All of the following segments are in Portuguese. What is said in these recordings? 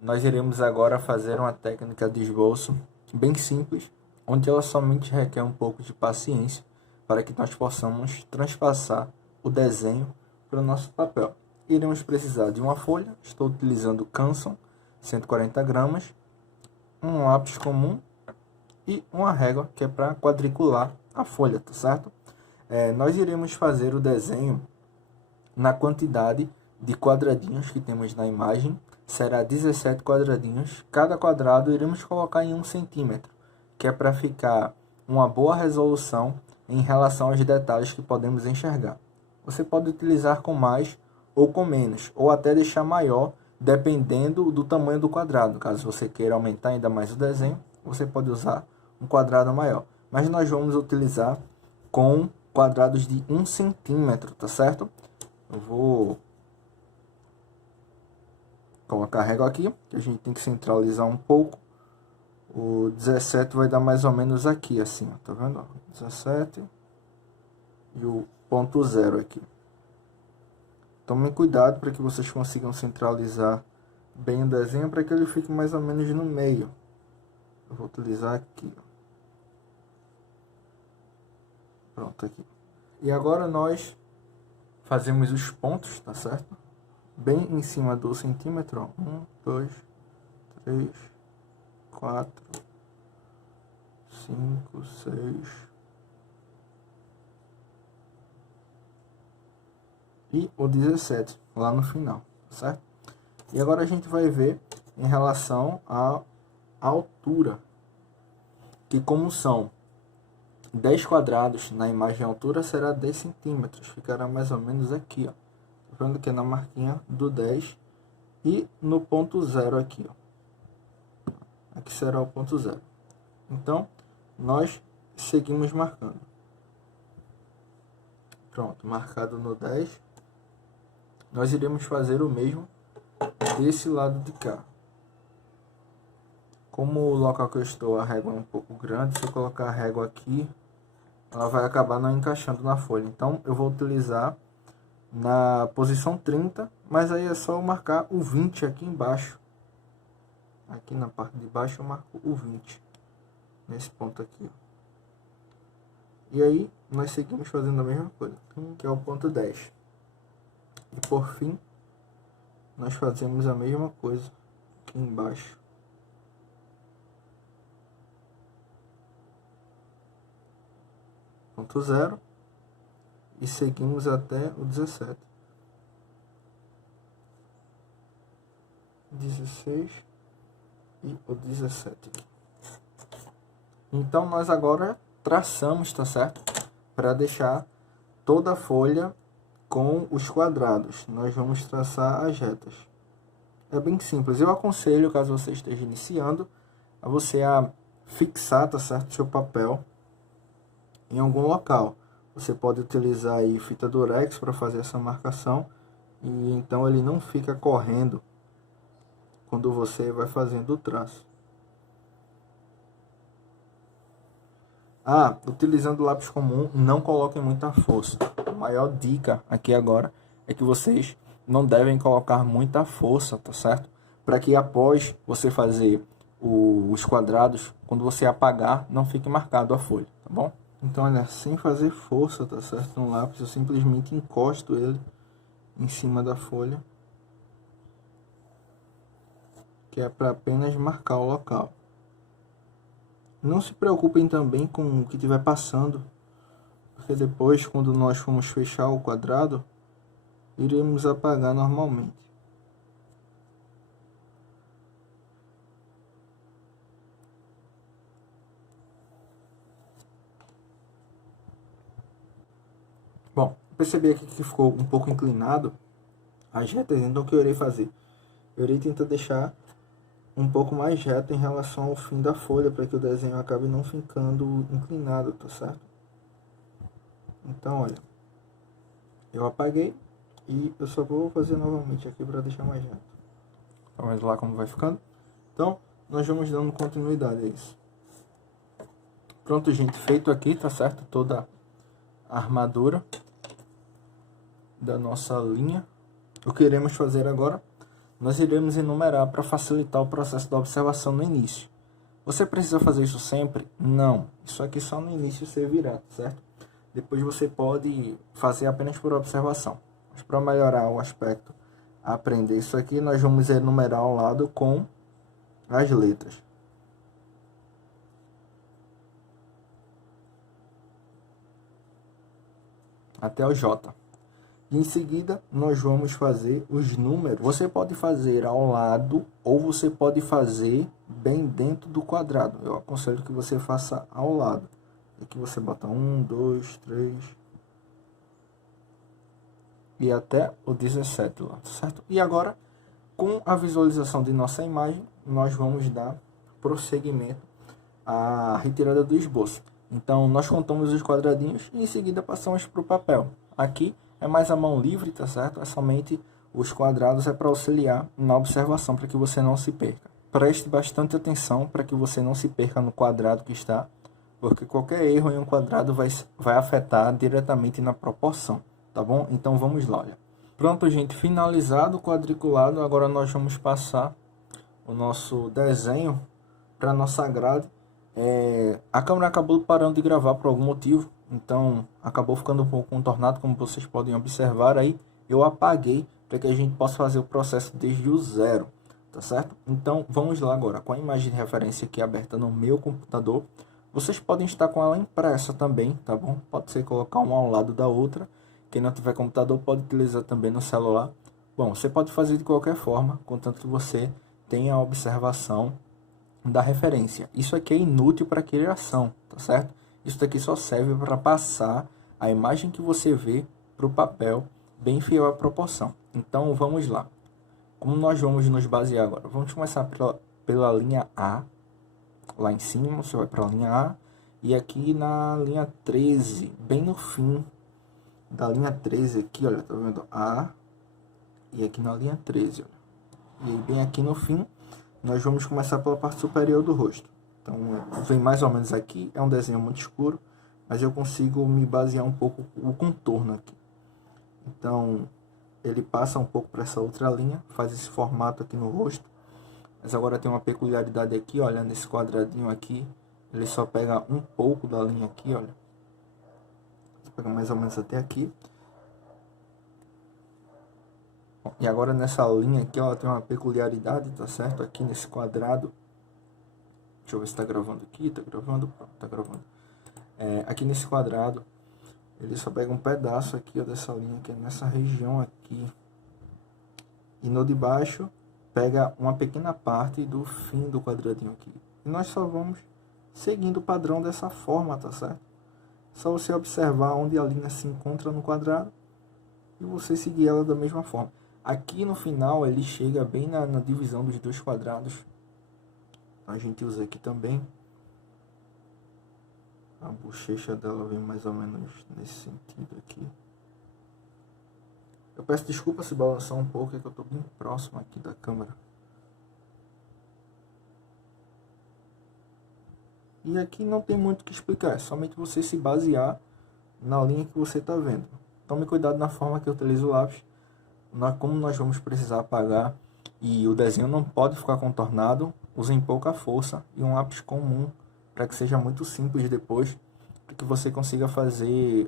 Nós iremos agora fazer uma técnica de esboço bem simples, onde ela somente requer um pouco de paciência para que nós possamos transpassar o desenho para o nosso papel. Iremos precisar de uma folha, estou utilizando o Canson 140 gramas, um lápis comum e uma régua que é para quadricular a folha, tá certo? Nós iremos fazer o desenho na quantidade de quadradinhos que temos na imagem, será 17 quadradinhos. Cada quadrado iremos colocar em 1 centímetro, que é para ficar uma boa resolução em relação aos detalhes que podemos enxergar. Você pode utilizar com mais ou com menos, ou até deixar maior, dependendo do tamanho do quadrado. Caso você queira aumentar ainda mais o desenho, você pode usar um quadrado maior. Mas nós vamos utilizar com quadrados de 1 centímetro, tá certo? Eu vou colocar a régua aqui, que a gente tem que centralizar um pouco. O 17 vai dar mais ou menos aqui, assim, ó, tá vendo? 17 e o ponto 0 aqui. Tomem cuidado para que vocês consigam centralizar bem o desenho, para que ele fique mais ou menos no meio. Eu vou utilizar aqui, ó. Pronto, aqui. E agora nós fazemos os pontos, tá certo? Bem em cima do centímetro, ó. 1, 2, 3, 4, 5, 6. E o 17 lá no final, certo? E agora a gente vai ver em relação à altura, que como são 10 quadrados na imagem, a altura será 10 centímetros, ficará mais ou menos aqui, ó. Tá vendo que é na marquinha do 10 e no ponto 0 aqui, ó. Aqui será o ponto 0. Então, nós seguimos marcando. Pronto, marcado no 10. Nós iremos fazer o mesmo desse lado de cá. Como o local que eu estou, a régua é um pouco grande, se eu colocar a régua aqui, ela vai acabar não encaixando na folha. Então, eu vou utilizar na posição 30, mas aí é só eu marcar o 20 aqui embaixo. Aqui na parte de baixo eu marco o 20, nesse ponto aqui, ó. E aí, nós seguimos fazendo a mesma coisa, que é o ponto 10. E por fim, nós fazemos a mesma coisa aqui embaixo. Ponto 0. E seguimos até o 17. 16 e o 17. Então, nós agora traçamos, tá certo? Para deixar toda a folha com os quadrados. Nós vamos traçar as retas. É bem simples. Eu aconselho, caso você esteja iniciando, a você fixar, tá certo, seu papel em algum local. Você pode utilizar aí fita durex para fazer essa marcação, e então ele não fica correndo quando você vai fazendo o traço. Utilizando lápis comum, não coloquem muita força. A maior dica aqui agora é que vocês não devem colocar muita força, tá certo? Para que após você fazer os quadrados, quando você apagar, não fique marcado a folha, tá bom? Então, olha, sem fazer força, tá certo? No lápis, eu simplesmente encosto ele em cima da folha, que é para apenas marcar o local. Não se preocupem também com o que estiver passando, porque depois, quando nós formos fechar o quadrado, iremos apagar normalmente. Bom, percebi aqui que ficou um pouco inclinado as retas, então o que eu irei fazer? Eu irei tentar deixar um pouco mais reto em relação ao fim da folha, para que o desenho acabe não ficando inclinado, tá certo? Então, olha, eu apaguei e eu só vou fazer novamente aqui para deixar mais reto. Vamos lá como vai ficando. Então, nós vamos dando continuidade a isso. Pronto, gente, feito aqui, tá certo? Toda a armadura da nossa linha. O que iremos fazer agora? nós iremos enumerar para facilitar o processo da observação no início. Você precisa fazer isso sempre? Não. Isso aqui só no início servirá, certo? Depois você pode fazer apenas por observação. Mas para melhorar o aspecto, aprender isso aqui, nós vamos enumerar ao lado com as letras. Até o J. Em seguida, nós vamos fazer os números. Você pode fazer ao lado ou você pode fazer bem dentro do quadrado. Eu aconselho que você faça ao lado. Aqui você bota 1, 2, 3 e até o 17 lá, certo? E agora, com a visualização de nossa imagem, nós vamos dar prosseguimento à retirada do esboço. Então, nós contamos os quadradinhos e em seguida passamos para o papel. Aqui é mais a mão livre, tá certo? É somente os quadrados, é para auxiliar na observação, para que você não se perca. Preste bastante atenção para que você não se perca no quadrado que está, porque qualquer erro em um quadrado vai afetar diretamente na proporção, tá bom? Então vamos lá, olha. Pronto, gente, finalizado o quadriculado, agora nós vamos passar o nosso desenho para a nossa grade. A câmera acabou parando de gravar por algum motivo, então acabou ficando um pouco contornado, como vocês podem observar aí. Eu apaguei para que a gente possa fazer o processo desde o zero, tá certo? Então vamos lá agora, com a imagem de referência aqui aberta no meu computador. Vocês podem estar com ela impressa também, tá bom? Pode ser colocar uma ao lado da outra. Quem não tiver computador pode utilizar também no celular. Bom, você pode fazer de qualquer forma, contanto que você tenha a observação da referência. Isso aqui é inútil para criação, tá certo? Isso daqui só serve para passar a imagem que você vê para o papel, bem fiel à proporção. Então vamos lá. Como nós vamos nos basear agora? Vamos começar pela linha A. Lá em cima, você vai para a linha A. E aqui na linha 13, bem no fim da linha 13 aqui, olha, tá vendo? A. E aqui na linha 13, olha. E bem aqui no fim, nós vamos começar pela parte superior do rosto. Então, vem mais ou menos aqui, é um desenho muito escuro, mas eu consigo me basear um pouco o contorno aqui. Então, ele passa um pouco para essa outra linha, faz esse formato aqui no rosto. Mas agora tem uma peculiaridade aqui, olha, nesse quadradinho aqui, ele só pega um pouco da linha aqui, olha. Pega mais ou menos até aqui. E agora nessa linha aqui, ela tem uma peculiaridade, tá certo? Aqui nesse quadrado. Deixa eu ver se tá gravando aqui. Tá gravando? Pronto, tá gravando. Aqui nesse quadrado, ele só pega um pedaço aqui, ó, dessa linha, que é nessa região aqui. E no de baixo, pega uma pequena parte do fim do quadradinho aqui. E nós só vamos seguindo o padrão dessa forma, tá certo? Só você observar onde a linha se encontra no quadrado e você seguir ela da mesma forma. Aqui no final ele chega bem na divisão dos dois quadrados. A gente usa aqui também. A bochecha dela vem mais ou menos nesse sentido aqui. Eu peço desculpa se balançar um pouco, é que eu estou bem próximo aqui da câmera. E aqui não tem muito o que explicar, é somente você se basear na linha que você está vendo. Tome cuidado na forma que eu utilizo o lápis. Como nós vamos precisar apagar e o desenho não pode ficar contornado, usem pouca força e um lápis comum para que seja muito simples depois, para que você consiga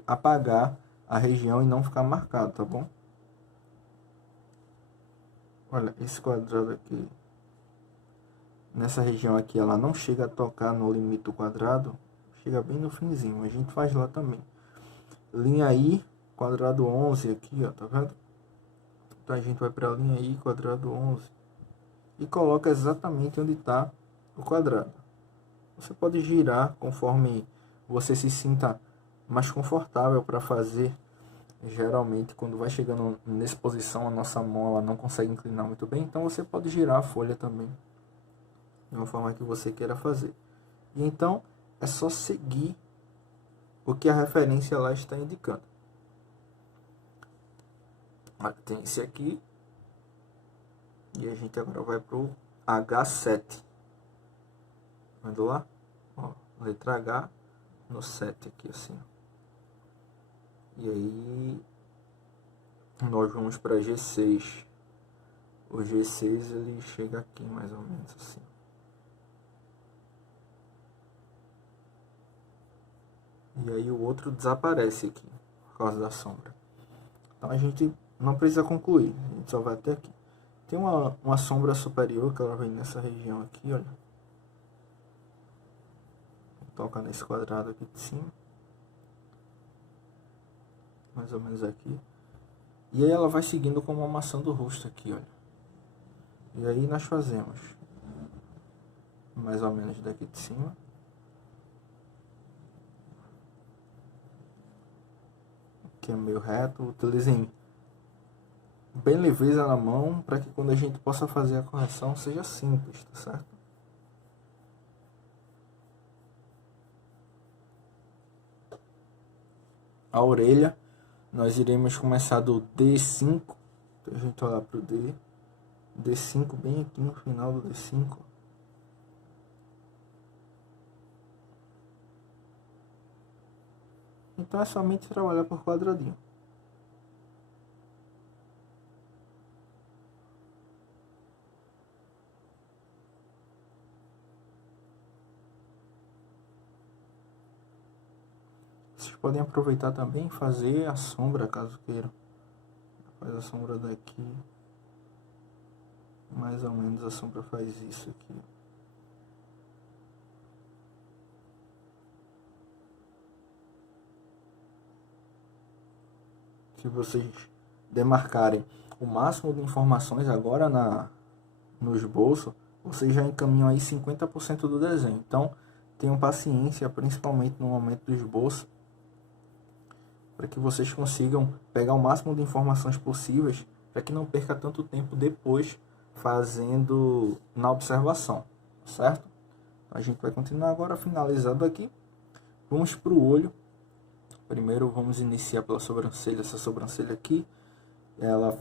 apagar a região e não ficar marcado, tá bom? Olha, esse quadrado aqui, nessa região aqui, ela não chega a tocar no limite do quadrado, chega bem no finzinho, a gente faz lá também. Linha I, quadrado 11 aqui, ó, tá vendo? Então a gente vai para a linha I, quadrado 11, e coloca exatamente onde está o quadrado. Você pode girar conforme você se sinta mais confortável para fazer. Geralmente, quando vai chegando nessa posição, a nossa mão ela não consegue inclinar muito bem, então você pode girar a folha também, de uma forma que você queira fazer. E então, é só seguir o que a referência lá está indicando. Olha, tem esse aqui. E a gente agora vai para o H7. Vendo lá? Ó, letra H no 7 aqui, assim. E aí, nós vamos para G6. O G6 ele chega aqui mais ou menos assim. E aí o outro desaparece aqui, por causa da sombra. Então a gente não precisa concluir, a gente só vai até aqui. Tem uma sombra superior que ela vem nessa região aqui, olha. Toca nesse quadrado aqui de cima. Mais ou menos aqui. E aí ela vai seguindo como uma maçã do rosto aqui, olha. E aí nós fazemos mais ou menos daqui de cima. Que é meio reto. Utilizem bem leveza na mão para que quando a gente possa fazer a correção seja simples, tá certo? A orelha, nós iremos começar do D5, então a gente olhar para o D5 bem aqui no final do D5. Então é somente trabalhar por quadradinho. Vocês podem aproveitar também e fazer a sombra, caso queiram. Faz a sombra daqui. Mais ou menos a sombra faz isso aqui. Se vocês demarcarem o máximo de informações agora no esboço, vocês já encaminham aí 50% do desenho. Então, tenham paciência, principalmente no momento do esboço, para que vocês consigam pegar o máximo de informações possíveis, para que não perca tanto tempo depois fazendo na observação, certo? A gente vai continuar agora finalizado aqui. Vamos para o olho. Primeiro vamos iniciar pela sobrancelha. Essa sobrancelha aqui, ela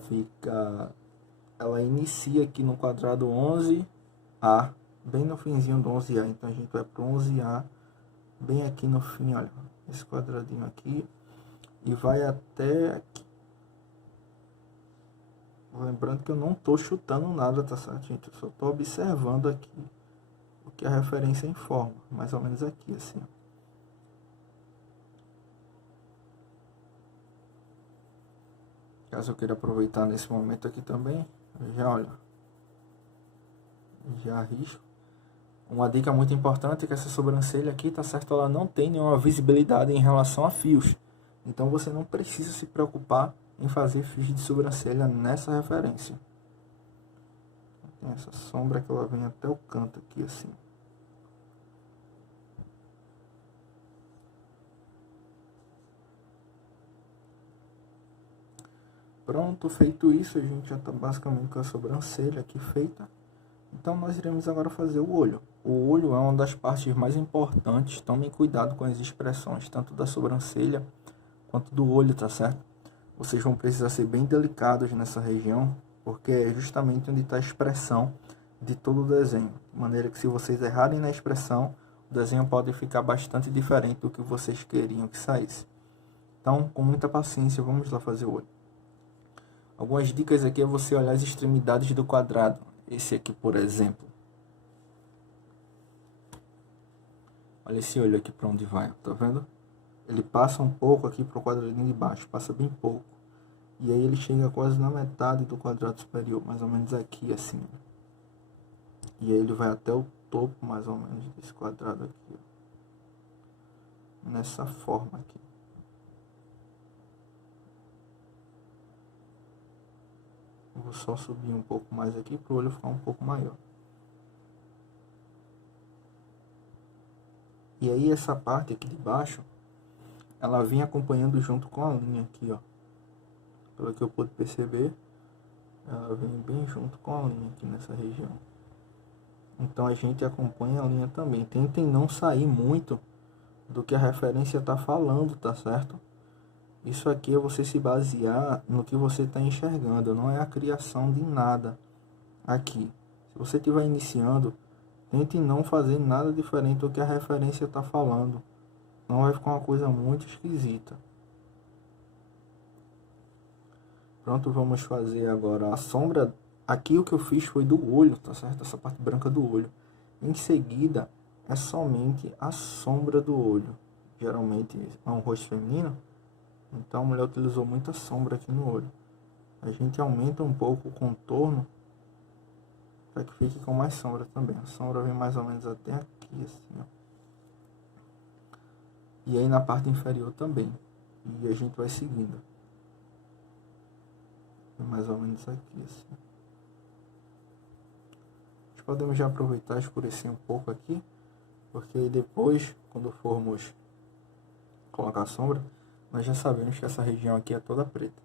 inicia aqui no quadrado 11A, bem no finzinho do 11A. Então a gente vai para o 11A, bem aqui no fim, olha, esse quadradinho aqui, e vai até aqui. Lembrando que eu não estou chutando nada, tá certo, gente? Eu só estou observando aqui o que a referência informa, mais ou menos aqui, assim. Caso eu queira aproveitar nesse momento aqui também, já arrisco. Uma dica muito importante é que essa sobrancelha aqui, tá certo, ela não tem nenhuma visibilidade em relação a fios. Então você não precisa se preocupar em fazer fios de sobrancelha nessa referência. Tem essa sombra que ela vem até o canto aqui, assim. Pronto, feito isso, a gente já está basicamente com a sobrancelha aqui feita. Então nós iremos agora fazer o olho. O olho é uma das partes mais importantes. Tomem cuidado com as expressões, tanto da sobrancelha quanto do olho, tá certo? Vocês vão precisar ser bem delicados nessa região, porque é justamente onde está a expressão de todo o desenho. De maneira que se vocês errarem na expressão, o desenho pode ficar bastante diferente do que vocês queriam que saísse. Então, com muita paciência, vamos lá fazer o olho. Algumas dicas aqui é você olhar as extremidades do quadrado. Esse aqui, por exemplo. Olha esse olho aqui para onde vai, tá vendo? Ele passa um pouco aqui para o quadradinho de baixo, passa bem pouco. E aí ele chega quase na metade do quadrado superior, mais ou menos aqui, assim. E aí ele vai até o topo, mais ou menos, desse quadrado aqui. Nessa forma aqui. Vou só subir um pouco mais aqui para o olho ficar um pouco maior. E aí essa parte aqui de baixo, ela vem acompanhando junto com a linha aqui, ó. Pelo que eu pude perceber, ela vem bem junto com a linha aqui nessa região. Então a gente acompanha a linha também. Tentem não sair muito do que a referência está falando, tá certo? Isso aqui é você se basear no que você está enxergando, não é a criação de nada aqui. Se você estiver iniciando, tente não fazer nada diferente do que a referência está falando. Não vai ficar uma coisa muito esquisita. Pronto, vamos fazer agora a sombra Aqui o que eu fiz foi do olho, tá certo? Essa parte branca do olho. Em seguida, é somente a sombra do olho. Geralmente é um rosto feminino, então a mulher utilizou muita sombra aqui no olho. A gente aumenta um pouco o contorno para que fique com mais sombra também. A sombra vem mais ou menos até aqui, assim, ó. E aí na parte inferior também. E a gente vai seguindo. Mais ou menos aqui, assim. Nós podemos já aproveitar e escurecer um pouco aqui, porque depois, quando formos colocar a sombra, nós já sabemos que essa região aqui é toda preta.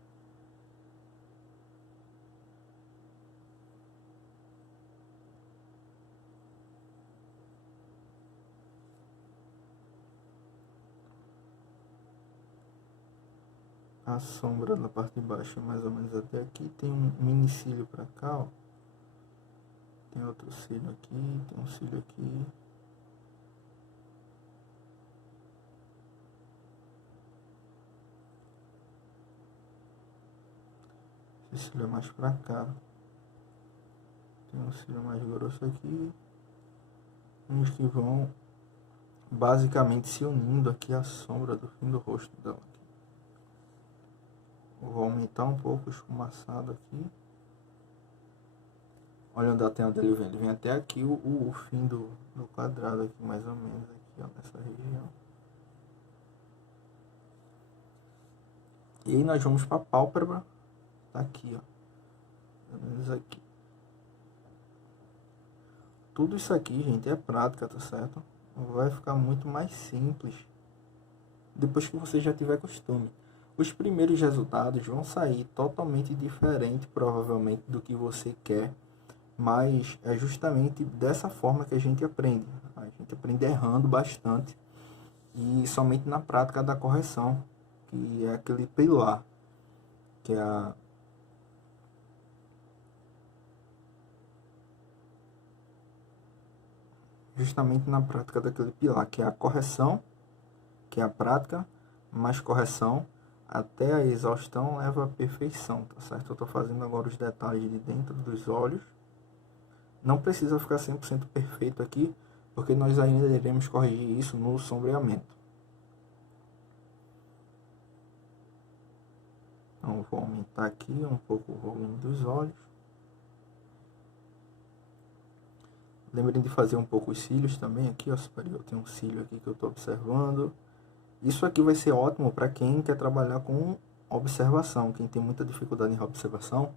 A sombra na parte de baixo é mais ou menos até aqui. Tem um mini cílio pra cá, ó. Tem outro cílio aqui, tem um cílio aqui. Esse cílio é mais pra cá. Tem um cílio mais grosso aqui. Uns que vão basicamente se unindo aqui à sombra do fim do rosto dela. Vou aumentar um pouco o esfumaçado aqui. Olha onde a tela dele vem. Ele vem até aqui o fim do quadrado aqui, mais ou menos. Aqui, ó, nessa região. E aí nós vamos para a pálpebra. Tá aqui, ó. Pelo menos aqui. Tudo isso aqui, gente, é prática, tá certo? Vai ficar muito mais simples depois que você já tiver costume. Os primeiros resultados vão sair totalmente diferente, provavelmente, do que você quer. Mas é justamente dessa forma que a gente aprende. A gente aprende errando bastante e somente na prática da correção, que é aquele pilar, que é a justamente na prática daquele pilar, que é a correção, que é a prática, mais correção, até a exaustão leva à perfeição, tá certo? Eu estou fazendo agora os detalhes de dentro dos olhos. Não precisa ficar 100% perfeito aqui, porque nós ainda iremos corrigir isso no sombreamento. Então, vou aumentar aqui um pouco o volume dos olhos. Lembrem de fazer um pouco os cílios também aqui, ó, superior. Tem um cílio aqui que eu estou observando. Isso aqui vai ser ótimo para quem quer trabalhar com observação. Quem tem muita dificuldade em observação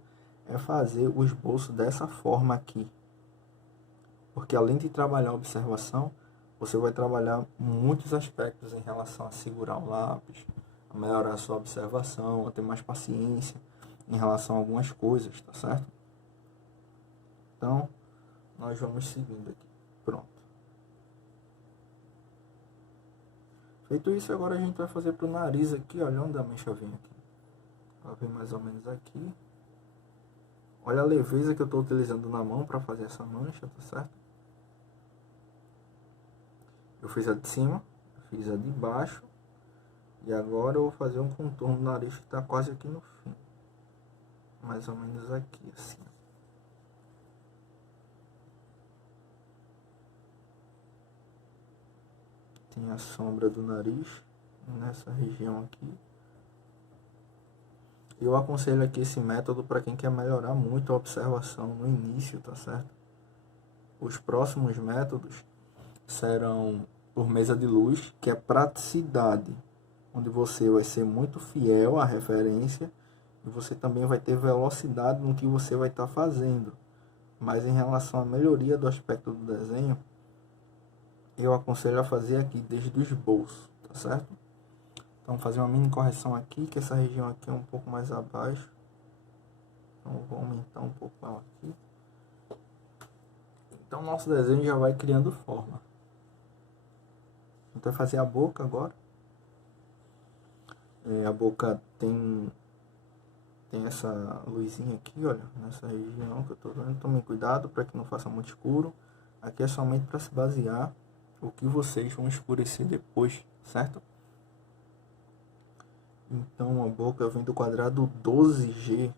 é fazer o esboço dessa forma aqui. Porque além de trabalhar a observação, você vai trabalhar muitos aspectos em relação a segurar o lápis, a melhorar a sua observação, a ter mais paciência em relação a algumas coisas, tá certo? Então, nós vamos seguindo aqui. Pronto. Feito isso, agora a gente vai fazer pro nariz aqui, olha onde a mancha vem aqui. Ela vem mais ou menos aqui. Olha a leveza que eu estou utilizando na mão para fazer essa mancha, tá certo? Eu fiz a de cima, fiz a de baixo. E agora eu vou fazer um contorno do nariz que está quase aqui no fim. Mais ou menos aqui, assim. Tem a sombra do nariz nessa região aqui. Eu aconselho aqui esse método para quem quer melhorar muito a observação no início, tá certo? Os próximos métodos serão por mesa de luz, que é praticidade, onde você vai ser muito fiel à referência e você também vai ter velocidade no que você vai estar fazendo. Mas em relação à melhoria do aspecto do desenho, eu aconselho a fazer aqui desde o esboço, tá certo? Então, fazer uma mini correção aqui, que essa região aqui é um pouco mais abaixo. Então, vou aumentar um pouco ela aqui. Então, nosso desenho já vai criando forma. Então, vai fazer a boca agora. A boca tem essa luzinha aqui, olha, nessa região que eu tô vendo. Tomem cuidado para que não faça muito escuro. Aqui é somente para se basear o que vocês vão escurecer depois, certo? Então a boca vem do quadrado 12G.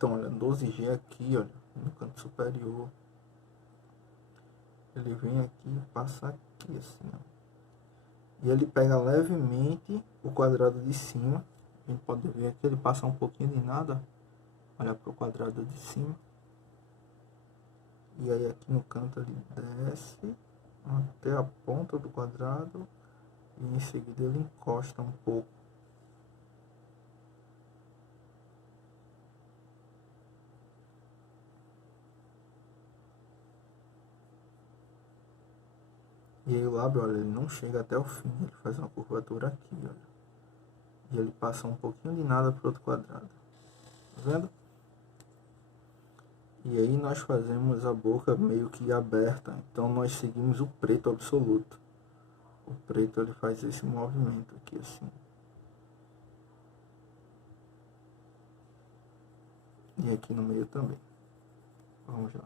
Então, olha, 12G aqui, olha, no canto superior. Ele vem aqui e passa aqui, assim, ó. E ele pega levemente o quadrado de cima. A gente pode ver aqui, ele passa um pouquinho de nada. Olha para o quadrado de cima. E aí aqui no canto ele desce até a ponta do quadrado. E em seguida ele encosta um pouco. E aí o lábio, olha, ele não chega até o fim, ele faz uma curvatura aqui, olha. E ele passa um pouquinho de nada para o outro quadrado. Tá vendo? E aí nós fazemos a boca meio que aberta, então nós seguimos o preto absoluto. O preto ele faz esse movimento aqui assim. E aqui no meio também. Vamos lá.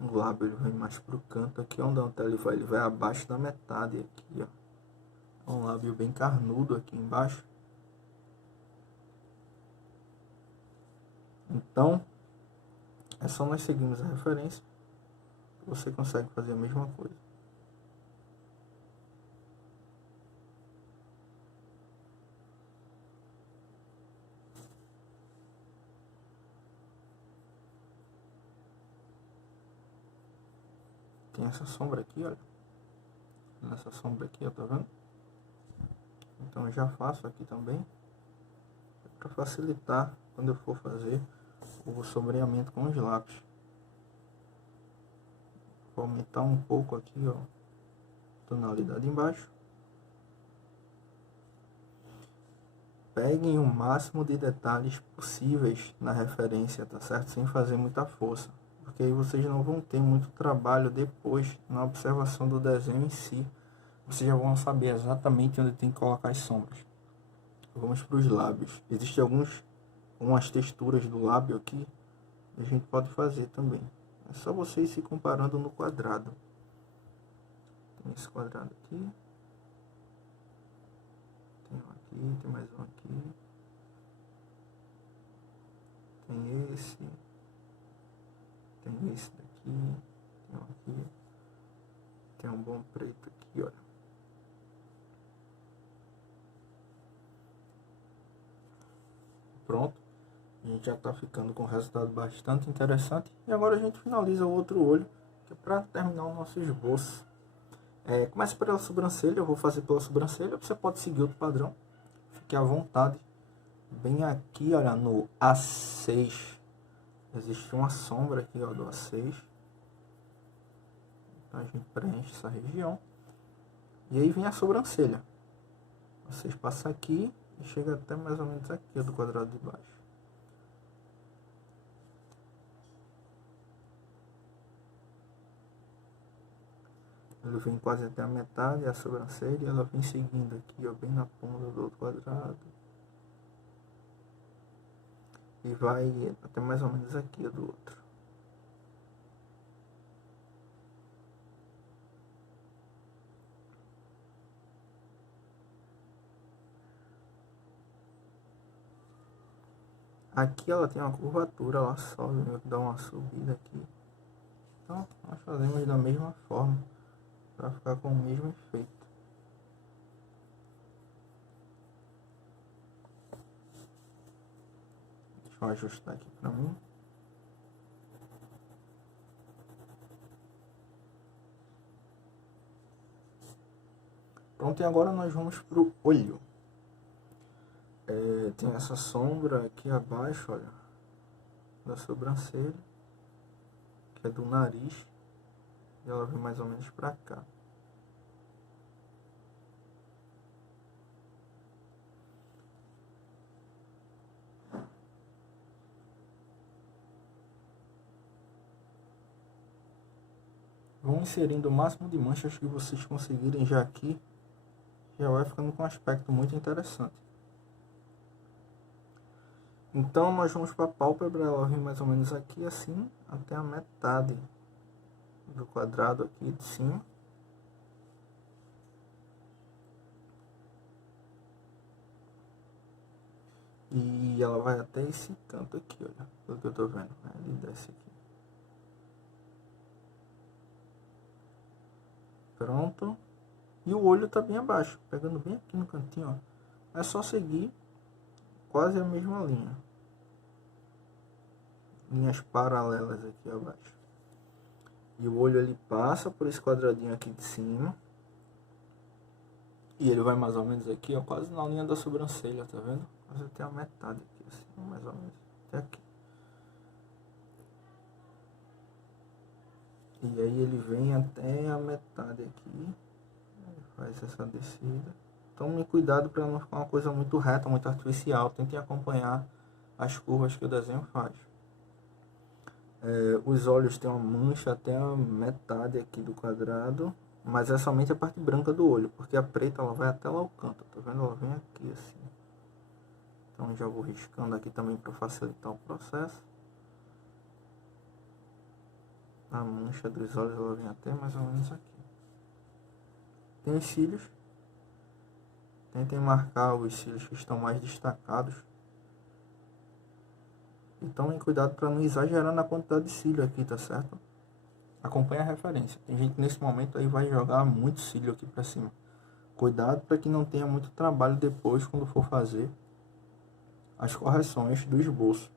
O lábio ele vem mais pro canto aqui, onde ele vai abaixo da metade aqui, ó. É um lábio bem carnudo aqui embaixo. Então, é só nós seguirmos a referência, você consegue fazer a mesma coisa. Tem essa sombra aqui, olha. Nessa sombra aqui, ó, tá vendo? Então eu já faço aqui também, para facilitar quando eu for fazer o sombreamento com os lápis. Vou aumentar um pouco aqui, ó, tonalidade embaixo. Peguem o máximo de detalhes possíveis na referência, tá certo? Sem fazer muita força, porque aí vocês não vão ter muito trabalho depois na observação do desenho em si. Vocês já vão saber exatamente onde tem que colocar as sombras. Vamos para os lábios. Existem algumas texturas do lábio aqui, a gente pode fazer também. É só vocês se comparando no quadrado. Tem esse quadrado aqui. Tem um aqui, tem mais um aqui. Tem esse. Tem esse daqui. Tem um aqui. Tem um bom preto aqui, olha. Pronto. A gente já está ficando com um resultado bastante interessante. E agora a gente finaliza o outro olho, que é para terminar o nosso esboço. Comece pela sobrancelha, eu vou fazer pela sobrancelha. Você pode seguir outro padrão, fique à vontade. Bem aqui, olha, no A6, existe uma sombra aqui, ó, do A6. Então a gente preenche essa região. E aí vem a sobrancelha. Vocês passam aqui e chega até mais ou menos aqui, ó, do quadrado de baixo. Ele vem quase até a metade, a sobrancelha, e ela vem seguindo aqui, ó, bem na ponta do outro quadrado. E vai até mais ou menos aqui, ó, do outro. Aqui ela tem uma curvatura, ela sobe, dá uma subida aqui. Então, nós fazemos da mesma forma, para ficar com o mesmo efeito. Deixa eu ajustar aqui para mim. Pronto, e agora nós vamos para o olho. Tem essa sombra aqui abaixo, olha, da sobrancelha, que é do nariz, e ela vem mais ou menos para cá. Vão inserindo o máximo de manchas que vocês conseguirem já aqui, já vai ficando com um aspecto muito interessante. Então nós vamos para a pálpebra, ela vem mais ou menos aqui assim, até a metade do quadrado aqui de cima. E ela vai até esse canto aqui, olha, pelo que eu tô vendo, né? Ele desce aqui. Pronto. E o olho tá bem abaixo, pegando bem aqui no cantinho, ó. É só seguir quase a mesma linha. Linhas paralelas aqui abaixo. E o olho ele passa por esse quadradinho aqui de cima. E ele vai mais ou menos aqui, ó, quase na linha da sobrancelha, tá vendo? Quase até a metade aqui, assim, mais ou menos. Até aqui. E aí ele vem até a metade aqui. Faz essa descida. Tome cuidado para não ficar uma coisa muito reta, muito artificial. Tente acompanhar as curvas que o desenho faz. Os olhos têm uma mancha até a metade aqui do quadrado, mas é somente a parte branca do olho, porque a preta ela vai até lá ao canto, tá vendo? Ela vem aqui assim. Então já vou riscando aqui também para facilitar o processo. A mancha dos olhos ela vem até mais ou menos aqui. Tem os cílios. Tentem marcar os cílios que estão mais destacados. E tomem cuidado para não exagerar na quantidade de cílio aqui, tá certo? Acompanhe a referência. Tem gente que nesse momento aí vai jogar muito cílio aqui para cima. Cuidado para que não tenha muito trabalho depois quando for fazer as correções do esboço.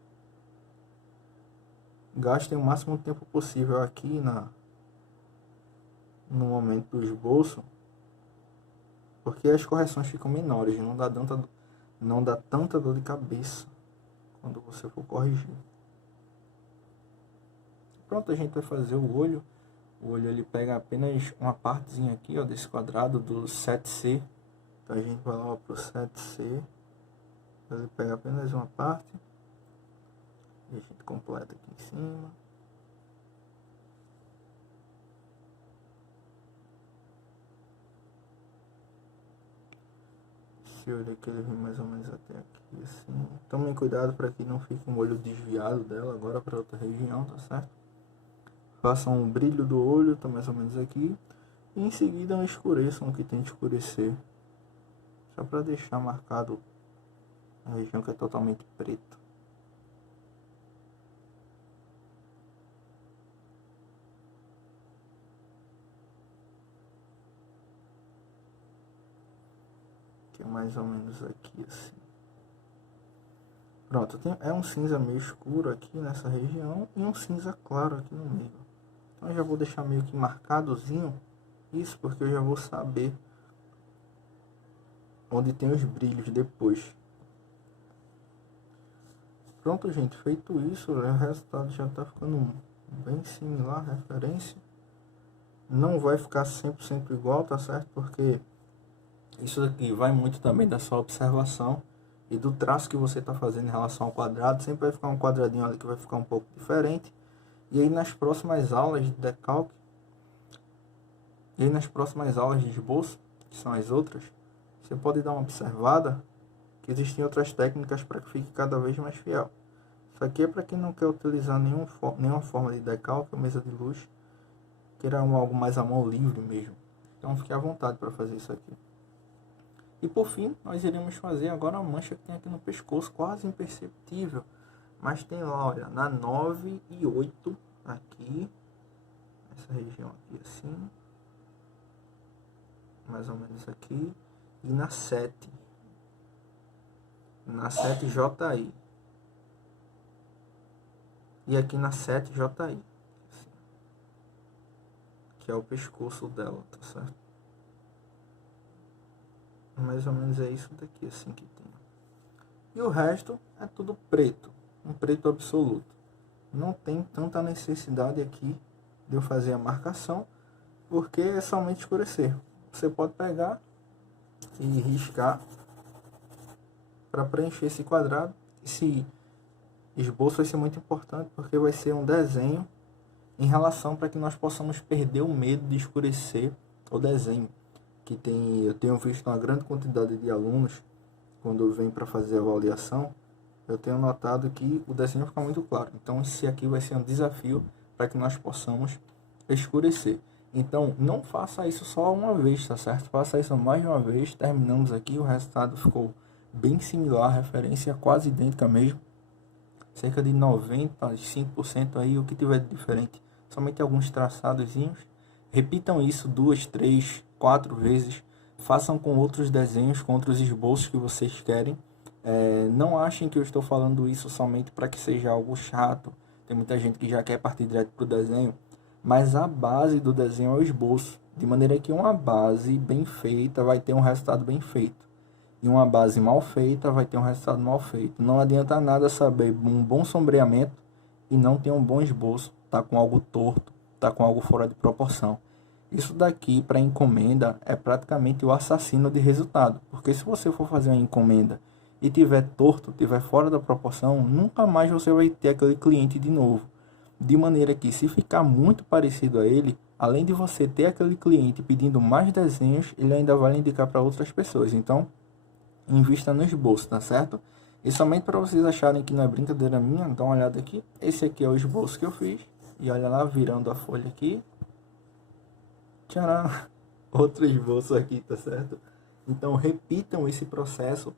Gastem o máximo tempo possível aqui no momento do esboço, porque as correções ficam menores, não dá tanta dor de cabeça quando você for corrigir. Pronto, a gente vai fazer o olho. O olho ele pega apenas uma partezinha aqui, ó, desse quadrado do 7C. Então a gente vai lá pro 7C. Ele pega apenas uma parte. E a gente completa aqui em cima. Esse olho aqui ele vem mais ou menos até aqui assim. Tomem cuidado para que não fique um olho desviado dela agora para outra região, tá certo? Façam um brilho do olho, tá mais ou menos aqui. E em seguida escureçam o que tem de escurecer. Só para deixar marcado a região que é totalmente preta. Que é mais ou menos aqui assim. Pronto, é um cinza meio escuro aqui nessa região e um cinza claro aqui no meio. Então eu já vou deixar meio que marcadozinho isso, porque eu já vou saber onde tem os brilhos depois. Pronto, gente, feito isso, o resultado já está ficando bem similar à referência. Não vai ficar 100% igual, tá certo? Porque isso daqui vai muito também da sua observação e do traço que você está fazendo em relação ao quadrado. Sempre vai ficar um quadradinho ali que vai ficar um pouco diferente. E aí nas próximas aulas de decalque, e aí nas próximas aulas de esboço, que são as outras, você pode dar uma observada que existem outras técnicas para que fique cada vez mais fiel. Isso aqui é para quem não quer utilizar nenhuma forma de decalque ou mesa de luz, queira algo mais à mão livre mesmo. Então fique à vontade para fazer isso aqui. E por fim, nós iremos fazer agora a mancha que tem aqui no pescoço, quase imperceptível. Mas tem lá, olha, na 9 e 8 aqui, essa região aqui assim, mais ou menos aqui, e na 7 JI, e aqui na 7 JI, assim, que é o pescoço dela, tá certo? Mais ou menos é isso daqui assim que tem. E o resto é tudo preto, um preto absoluto. Não tem tanta necessidade aqui de eu fazer a marcação, porque é somente escurecer. Você pode pegar e riscar para preencher esse quadrado. Esse esboço vai ser muito importante porque vai ser um desenho em relação para que nós possamos perder o medo de escurecer o desenho. Eu tenho visto uma grande quantidade de alunos, quando vem para fazer avaliação, eu tenho notado que o desenho fica muito claro. Então, esse aqui vai ser um desafio para que nós possamos escurecer. Então, não faça isso só uma vez, tá certo? Faça isso mais de uma vez. Terminamos aqui, o resultado ficou bem similar, a referência quase idêntica mesmo. Cerca de 95% aí, o que tiver de diferente. Somente alguns traçadozinhos. Repitam isso 2, 3, 4 vezes. Façam com outros desenhos, com outros esboços que vocês querem. Não achem que eu estou falando isso somente para que seja algo chato. Tem muita gente que já quer partir direto para o desenho. Mas a base do desenho é o esboço. De maneira que uma base bem feita vai ter um resultado bem feito. E uma base mal feita vai ter um resultado mal feito. Não adianta nada saber um bom sombreamento e não ter um bom esboço. Tá com algo torto, tá com algo fora de proporção. Isso daqui para encomenda é praticamente o assassino de resultado. Porque se você for fazer uma encomenda e tiver torto, tiver fora da proporção, nunca mais você vai ter aquele cliente de novo. De maneira que, se ficar muito parecido a ele, além de você ter aquele cliente pedindo mais desenhos, ele ainda vai indicar para outras pessoas. Então, invista no esboço, tá certo? E somente para vocês acharem que não é brincadeira minha, dá uma olhada aqui. Esse aqui é o esboço que eu fiz. E olha lá, virando a folha aqui. Tcharam! Outro esboço aqui, tá certo? Então, repitam esse processo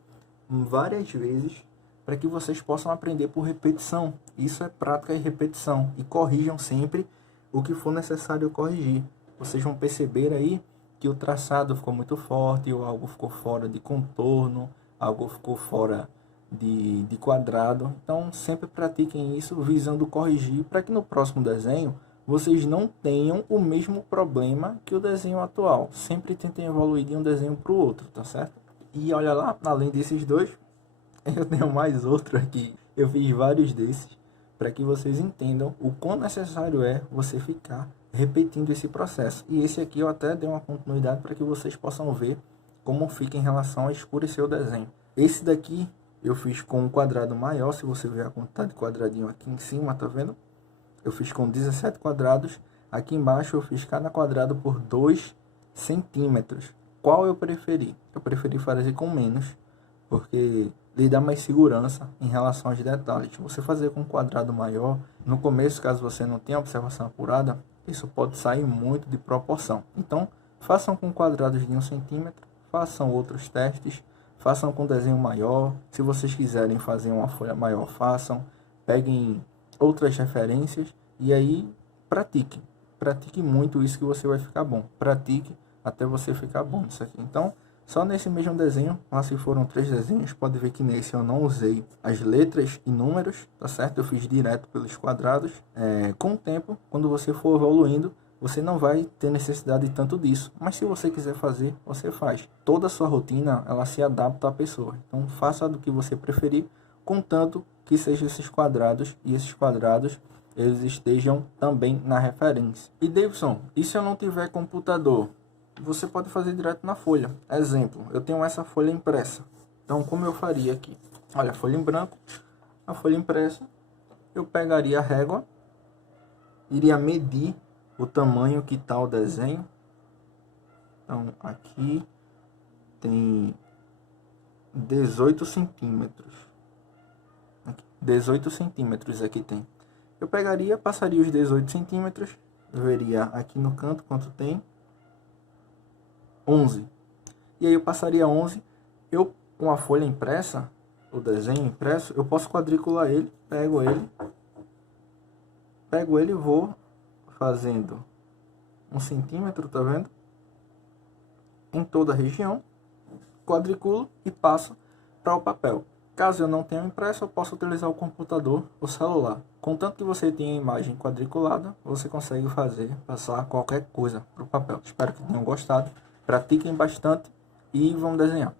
várias vezes para que vocês possam aprender por repetição. Isso é prática e repetição. E corrijam sempre o que for necessário corrigir. Vocês vão perceber aí que o traçado ficou muito forte, ou algo ficou fora de contorno, algo ficou fora de quadrado. Então, sempre pratiquem isso visando corrigir para que no próximo desenho vocês não tenham o mesmo problema que o desenho atual. Sempre tentem evoluir de um desenho para o outro, tá certo? E olha lá, além desses dois, eu tenho mais outro aqui. Eu fiz vários desses para que vocês entendam o quão necessário é você ficar repetindo esse processo. E esse aqui eu até dei uma continuidade para que vocês possam ver como fica em relação a escurecer o desenho. Esse daqui eu fiz com um quadrado maior, se você ver a quantidade de quadradinho aqui em cima, tá vendo? Eu fiz com 17 quadrados. Aqui embaixo eu fiz cada quadrado por 2 centímetros. Qual eu preferi? Eu preferi fazer com menos, porque lhe dá mais segurança em relação aos detalhes. Você fazer com um quadrado maior, no começo, caso você não tenha observação apurada, isso pode sair muito de proporção. Então, façam com quadrados de 1 centímetro, façam outros testes, façam com desenho maior. Se vocês quiserem fazer uma folha maior, façam. Peguem outras referências e aí pratiquem. Pratique muito isso que você vai ficar bom. Pratique até você ficar bom nisso aqui. Então, só nesse mesmo desenho, lá se foram 3 desenhos, pode ver que nesse eu não usei as letras e números, tá certo? Eu fiz direto pelos quadrados. Com o tempo, quando você for evoluindo, você não vai ter necessidade de tanto disso. Mas se você quiser fazer, você faz. Toda a sua rotina, ela se adapta à pessoa. Então, faça do que você preferir, contanto que sejam esses quadrados, e esses quadrados eles estejam também na referência. E Davidson, e se eu não tiver computador? Você pode fazer direto na folha. Exemplo, eu tenho essa folha impressa. Então, como eu faria aqui? Olha, a folha em branco, a folha impressa. Eu pegaria a régua, iria medir o tamanho que está o desenho. Então, aqui tem 18 centímetros. 18 centímetros aqui tem. Eu pegaria, passaria os 18 centímetros, veria aqui no canto quanto tem. 11. E aí eu passaria 11. Eu, com a folha impressa, o desenho impresso, eu posso quadricular ele. Pego ele e vou fazendo 1 centímetro, tá vendo? Em toda a região. Quadriculo e passo para o papel. Caso eu não tenha impresso, eu posso utilizar o computador ou celular. Contanto que você tenha a imagem quadriculada, você consegue passar qualquer coisa para o papel. Espero que tenham gostado. Pratiquem bastante e vamos desenhar.